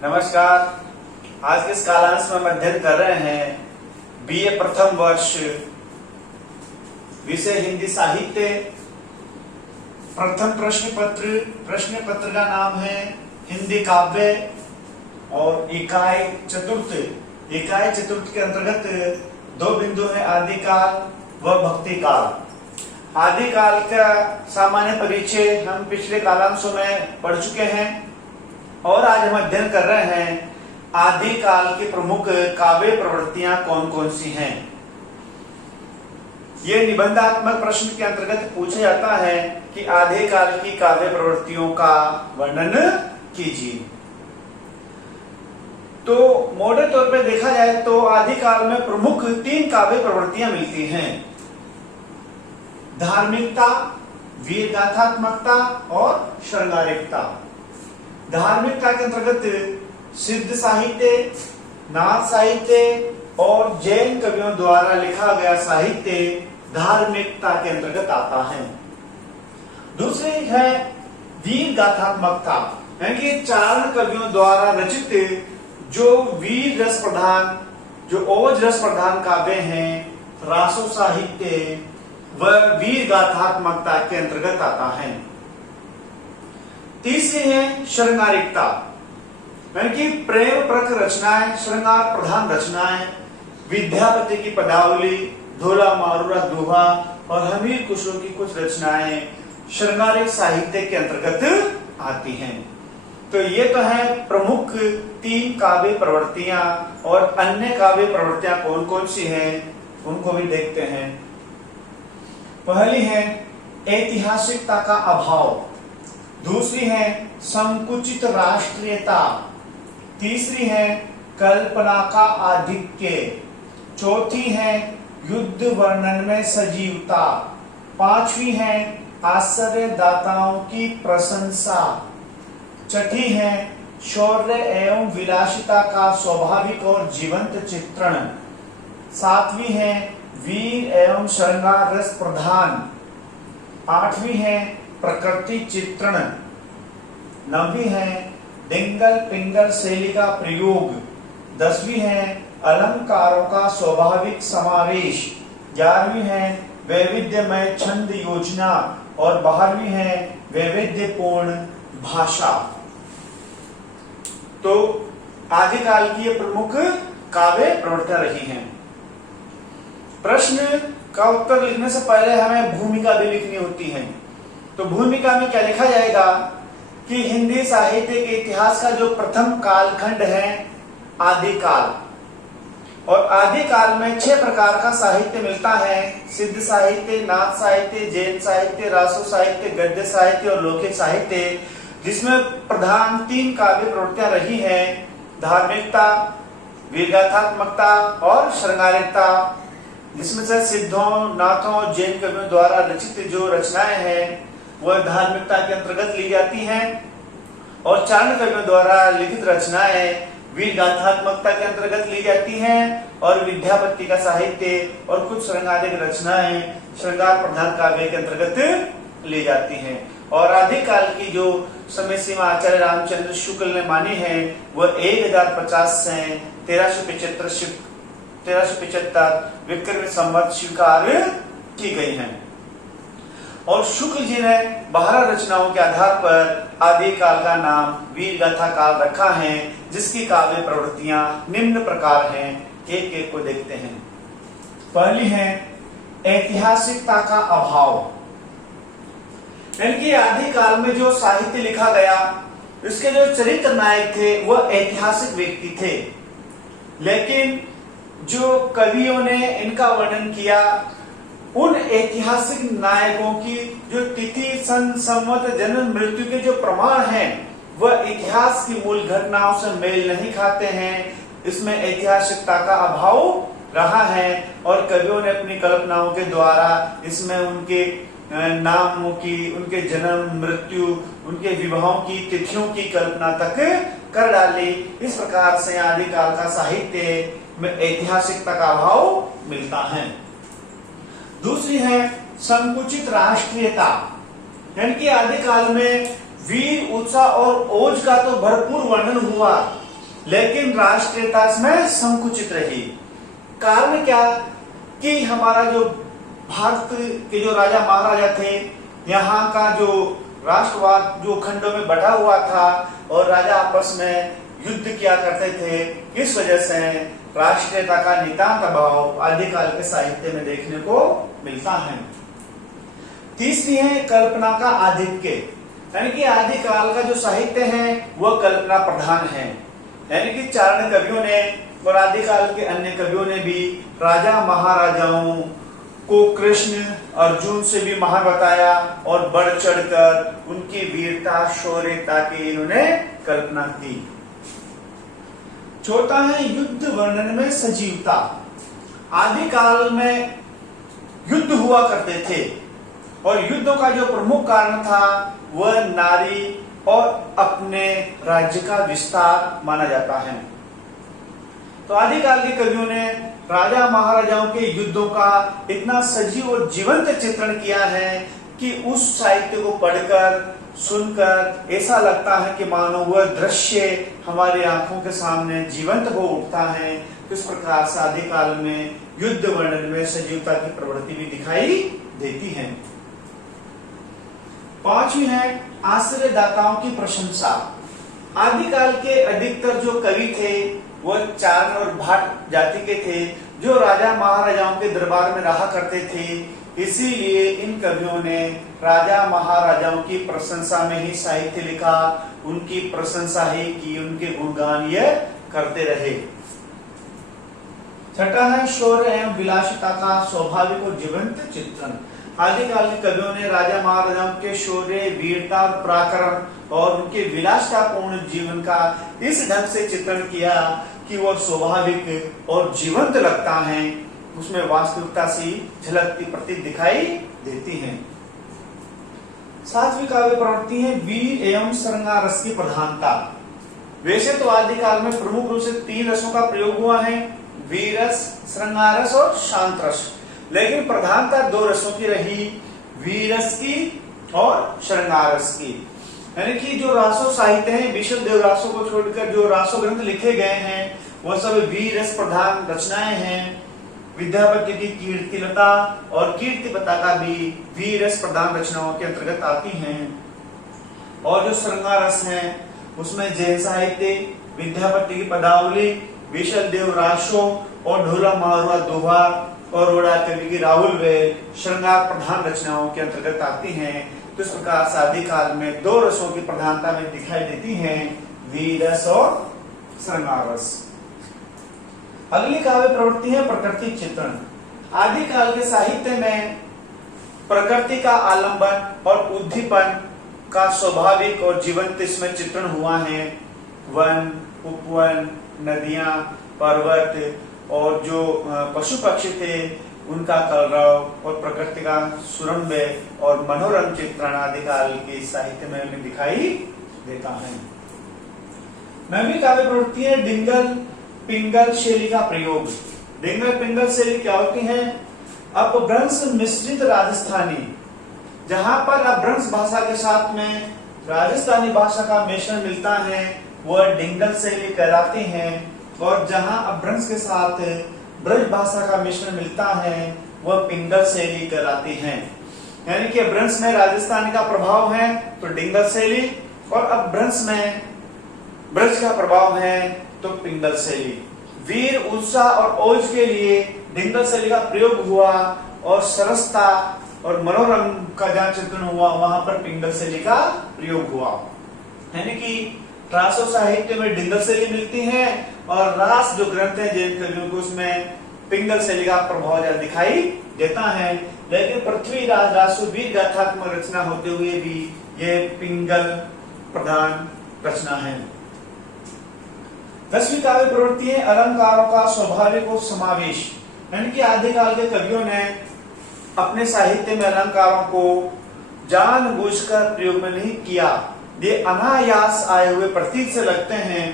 नमस्कार। आज के इस कालांश में हम अध्ययन कर रहे हैं बीए प्रथम वर्ष, विषय हिंदी साहित्य। प्रथम प्रश्न पत्र का नाम है हिंदी काव्य और इकाई चतुर्थ के अंतर्गत दो बिंदु है, आदिकाल व भक्ति काल। आदिकाल का सामान्य परिचय हम पिछले कालांशों में पढ़ चुके हैं और आज हम अध्ययन कर रहे हैं आदिकाल की प्रमुख काव्य प्रवृत्तियां कौन कौन सी हैं। ये निबंधात्मक प्रश्न के अंतर्गत पूछा जाता है कि आदिकाल की काव्य प्रवृत्तियों का वर्णन कीजिए। तो मोटे तौर पर देखा जाए तो आदिकाल में प्रमुख 3 काव्य प्रवृत्तियां मिलती हैं: धार्मिकता, वीरगाथात्मकता और श्रृंगारिकता। धार्मिकता के अंतर्गत सिद्ध साहित्य, नाथ साहित्य और जैन कवियों द्वारा लिखा गया साहित्य धार्मिकता के अंतर्गत आता है। दूसरी है वीर गाथात्मकता, यानी कि चारण कवियों द्वारा रचित जो वीर रस प्रधान, जो ओज रस प्रधान काव्य हैं, रासो साहित्य व वीर गाथात्मकता के अंतर्गत आता है। तीसरी है श्रृंगारिकता, यानी कि प्रेम प्रक रचनाएं, श्रृंगार प्रधान रचनाएं, विद्यापति की पदावली, धोला मारूरा दोहा और हमीर खुसरो की कुछ रचनाएं श्रृंगारिक साहित्य के अंतर्गत आती हैं। तो ये तो है प्रमुख 3 काव्य प्रवृत्तियां, और अन्य काव्य प्रवृत्तियां कौन कौन सी हैं उनको भी देखते हैं। पहली है ऐतिहासिकता का अभाव, दूसरी है संकुचित राष्ट्रीयता, तीसरी है कल्पना का आधिक्य, चौथी है युद्ध वर्णन में सजीवता, पांचवी है आश्चर्यदाताओं की प्रशंसा, छठी है शौर्य एवं विलासिता का स्वाभाविक और जीवंत चित्रण, सातवीं है वीर एवं श्रृंगार रस प्रधान, आठवीं है प्रकृति चित्रण, नवीं है डिंगल पिंगल शैली का प्रयोग, 10वीं है अलंकारों का स्वाभाविक समावेश, 11वीं है वैविध्यमय छंद योजना और 12वीं है वैविध्यपूर्ण भाषा। तो आदिकाल की ये प्रमुख काव्य प्रवृत्तियां रही हैं। प्रश्न का उत्तर लिखने से पहले हमें भूमिका भी लिखनी होती है। तो भूमिका में क्या लिखा जाएगा कि हिंदी साहित्य के इतिहास का जो प्रथम कालखंड है आदिकाल, और आदिकाल में 6 प्रकार का साहित्य मिलता है: सिद्ध साहित्य, नाथ साहित्य, जैन साहित्य, रासो साहित्य, गद्य साहित्य और लौकिक साहित्य, जिसमें प्रधान 3 काव्य प्रवृत्तियां रही हैं: धार्मिकता, वीरगाथात्मकता और श्रृंगारिकता, जिसमें से सिद्धों, नाथों, जैन कवियों द्वारा रचित जो रचनाएं हैं वह धार्मिकता के अंतर्गत ली जाती हैं, और चारण कवियों द्वारा लिखित रचनाएं वीर गाथात्मकता के अंतर्गत ली जाती हैं, और विद्यापति का साहित्य और कुछ श्रृंगारिक रचनाएं श्रृंगार प्रधान काव्य के अंतर्गत ली जाती हैं। और आदिकाल की जो समय सीमा आचार्य रामचंद्र शुक्ल ने मानी है वह 1050 से 1375 विक्रम संवत स्वीकार की गई हैं। और शुक्ल जी ने 12 रचनाओं के आधार पर आदिकाल का नाम वीर गाथा काल रखा है, जिसकी काव्य प्रवृत्तियां निम्न प्रकार हैं। एक एक को देखते हैं। पहली है ऐतिहासिकता का अभाव, यानी कि आदिकाल में जो साहित्य लिखा गया इसके जो चरित्र नायक थे वह ऐतिहासिक व्यक्ति थे, लेकिन जो कवियों ने इनका वर्णन किया उन ऐतिहासिक नायकों की जो तिथि, सन, संवत, जन्म, मृत्यु के जो प्रमाण हैं वह इतिहास की मूल घटनाओं से मेल नहीं खाते हैं। इसमें ऐतिहासिकता का अभाव रहा है, और कवियों ने अपनी कल्पनाओं के द्वारा इसमें उनके नामों की, उनके जन्म, मृत्यु, उनके विवाहों की तिथियों की कल्पना तक कर डाली। इस प्रकार से आदिकाल का साहित्य में ऐतिहासिकता का अभाव मिलता है। दूसरी है संकुचित राष्ट्रीयता, यानी कि आदिकाल में वीर उत्साह और ओज का तो भरपूर वर्णन हुआ, लेकिन राष्ट्रीयता इसमें संकुचित रही। कारण क्या कि हमारा जो भारत के जो राजा महाराजा थे, यहाँ का जो राष्ट्रवाद जो खंडों में बढ़ा हुआ था और राजा आपस में युद्ध किया करते थे, इस वजह से राष्ट्रीयता का नितांत अभाव आदिकाल के साहित्य में देखने को मिलता है। तीसरी है कल्पना का आधिक्य, यानी कि आदिकाल का जो साहित्य है वह कल्पना प्रधान है। यानी कि चारण कवियों ने और आदिकाल के अन्य कवियों ने भी राजा महाराजाओं को कृष्ण अर्जुन से भी महान बताया और बढ़ चढ़कर उनकी वीरता शौर्यता की इन्होंने कल्पना की। चौथा है युद्ध वर्णन में सजीवता। आदिकाल में युद्ध हुआ करते थे और युद्धों का जो प्रमुख कारण था वह नारी और अपने राज्य का विस्तार माना जाता है। तो आदिकाल के कवियों ने राजा महाराजाओं के युद्धों का इतना सजीव और जीवंत चित्रण किया है कि उस साहित्य को पढ़कर सुनकर ऐसा लगता है कि मानो वह दृश्य हमारी आंखों के सामने जीवंत हो उठता है। इस प्रकार से आदिकाल में युद्ध वर्णन में सजीवता की प्रवृत्ति भी दिखाई देती है। पांचवी है आश्रयदाताओं की प्रशंसा। आदिकाल के अधिकतर जो कवि थे वह चारण और भाट जाति के थे, जो राजा महाराजाओं के दरबार में रहा करते थे। इसीलिए इन कवियों ने राजा महाराजाओं की प्रशंसा में ही साहित्य लिखा, उनकी प्रशंसा ही की, उनके गुणगान ये करते रहे। छठा है शौर्य एवं विलासिता का स्वाभाविक और जीवंत चित्रण। आदिकाल के कवियों ने राजा महाराजाओं के शौर्य वीरता और पराक्रम और उनके विलासितापूर्ण जीवन का इस ढंग से चित्रण किया कि वह स्वाभाविक और जीवंत लगता है, उसमें वास्तविकता सी झलकती प्रतीत दिखाई देती है। सातवीं काव्य प्रवृत्ति है वीर एवं श्रृंगार रस की प्रधानता। वैसे तो आदिकाल में प्रमुख रूप से 3 रसों का प्रयोग हुआ है, वीर रस, श्रृंगार रस और शांत रस, लेकिन प्रधानता 2 रसों की रही, वीर रस की और श्रृंगार रस की। यानी कि जो रासो साहित्य है, विशुद्ध देव रासों को छोड़कर जो रासो ग्रंथ लिखे गए हैं वह सब वीर रस प्रधान रचनाएं हैं। विद्यापति की कीर्तिलता और कीर्ति पताका भी वीर रस प्रधान रचनाओं के अंतर्गत आती हैं। और जो श्रृंगार रस है उसमें जैन साहित्य, विद्यापति की पदावली, विशल देव रासो और ढोला मारुआ दोहा और रोड़ा कवि की राहुल वे श्रृंगार प्रधान रचनाओं के अंतर्गत आती हैं। तो इस प्रकार से आदिकाल में 2 रसों की प्रधानता में दिखाई देती है, वीर रस और श्रृंगार रस। अगली काव्य प्रवृत्ति है प्रकृति चित्रण। आदिकाल के साहित्य में प्रकृति का आलंबन और उद्दीपन का स्वाभाविक और जीवंत इसमें चित्रण हुआ है। वन, उपवन, नदियां, पर्वत और जो पशु पक्षी थे उनका कलरव और प्रकृति का सुरम्य और मनोरम चित्रण आदिकाल के साहित्य में हमें दिखाई देता है। नवीं काव्य प्रवृत्ति है डिंगल पिंगल शैली का प्रयोग। डिंगल पिंगल शैली क्या होती है? अपभ्रंश मिश्रित राजस्थानी, जहां पर अपभ्रंश भाषा के साथ में राजस्थानी भाषा का मिश्रण मिलता है वह डिंगल शैली कहलाती है, और जहां अपभ्रंश के साथ ब्रज भाषा का मिश्रण मिलता है वह पिंगल शैली कहलाती है। यानी कि अपभ्रंश में राजस्थानी का प्रभाव है तो डिंगल शैली, और अपभ्रंश में ब्रज का प्रभाव है तो पिंगल शैली। वीर, उत्साह और ओज के लिए डिंगल शैली का प्रयोग हुआ, और सरसता और मनोरम का जहां चित्रण हुआ वहां पर पिंगल शैली का प्रयोग हुआ। यानी कि रासो साहित्य में डिंगल शैली मिलती है, और रास जो ग्रंथ है जैन कवियों को उसमें पिंगल शैली का प्रभाव दिखाई देता है। लेकिन पृथ्वीराज रासो वीर गाथात्मक रचना होते हुए भी ये पिंगल प्रधान रचना है। 10वीं काव्य प्रवृत्ति है अलंकारों का स्वाभाविक और समावेश। यानी कि आदिकाल के कवियों ने अपने साहित्य में अलंकारों को जानबूझकर प्रयोग में नहीं किया, ये अनायास आए हुए प्रतीत से लगते हैं,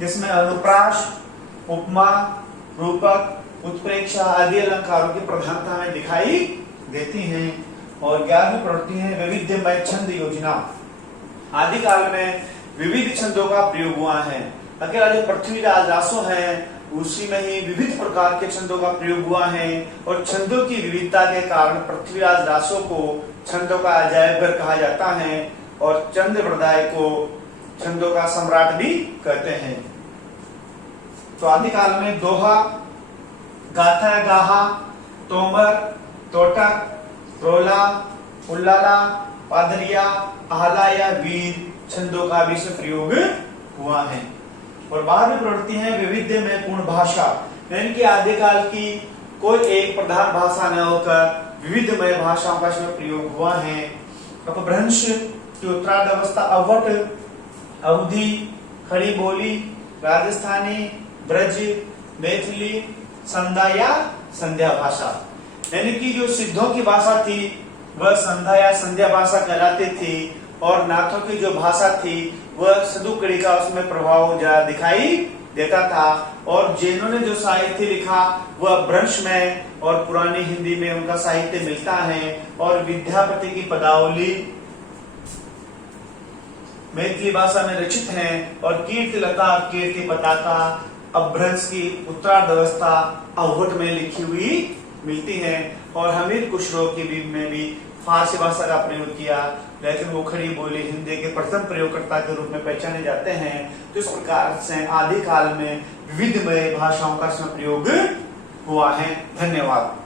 जिसमें अनुप्रास, उपमा, रूपक, उत्प्रेक्षा आदि अलंकारों की प्रधानता में दिखाई देती हैं। और 11वीं प्रवृत्ति है वैविध्यमय छंद योजना। आदिकाल में विविध छंदों का प्रयोग हुआ है। अकेला जो पृथ्वीराज रासो है उसी में ही विविध प्रकार के छंदों का प्रयोग हुआ है और छंदों की विविधता के कारण पृथ्वीराज रासो को छंदों का अजायब घर कहा जाता है और चंद्रप्रदाय को छंदों का सम्राट भी कहते हैं। तो आदिकाल में दोहा, गाथा, गाहा, तोमर, तोटक, रोला, उल्लाला, पादरिया, आहला या वीर छंदों का भी इसमें प्रयोग हुआ है। और 12वीं प्रवृत्ति है विविध में पूर्ण भाषा, यानी कि आदिकाल की कोई एक प्रधान भाषा न होकर विविधमय भाषाओं का इसमें प्रयोग हुआ है। अपभ्रंश की उत्तरार्ध अवस्था अवध, अवधी, खड़ी बोली, राजस्थानी, ब्रज, मैथिली, संध्या या संध्या भाषा, यानी कि जो सिद्धों की भाषा थी वह संध्या या संध्या भाषा कहलाती थी और नाथों की जो भाषा थी वह सदुकड़ी का उसमें प्रभाव ज्यादा दिखाई देता था। और जैनों ने जो साहित्य लिखा वह भ्रंश में और पुरानी हिंदी में उनका साहित्य मिलता है। और विद्यापति की पदावली मैथिली भाषा में रचित है और कीर्तिलता, कीर्ति पताका अपभ्रंश की उत्तरार्ध अवस्था अवध में लिखी हुई मिलती है। और हमीर खुसरो की में भी फारसी भाषा का प्रयोग किया, लेकिन वो खड़ी बोली हिंदी के प्रथम प्रयोगकर्ता के रूप में पहचाने जाते हैं। तो इस प्रकार से आदिकाल में विविधमय भाषाओं का इसमें प्रयोग हुआ है। धन्यवाद।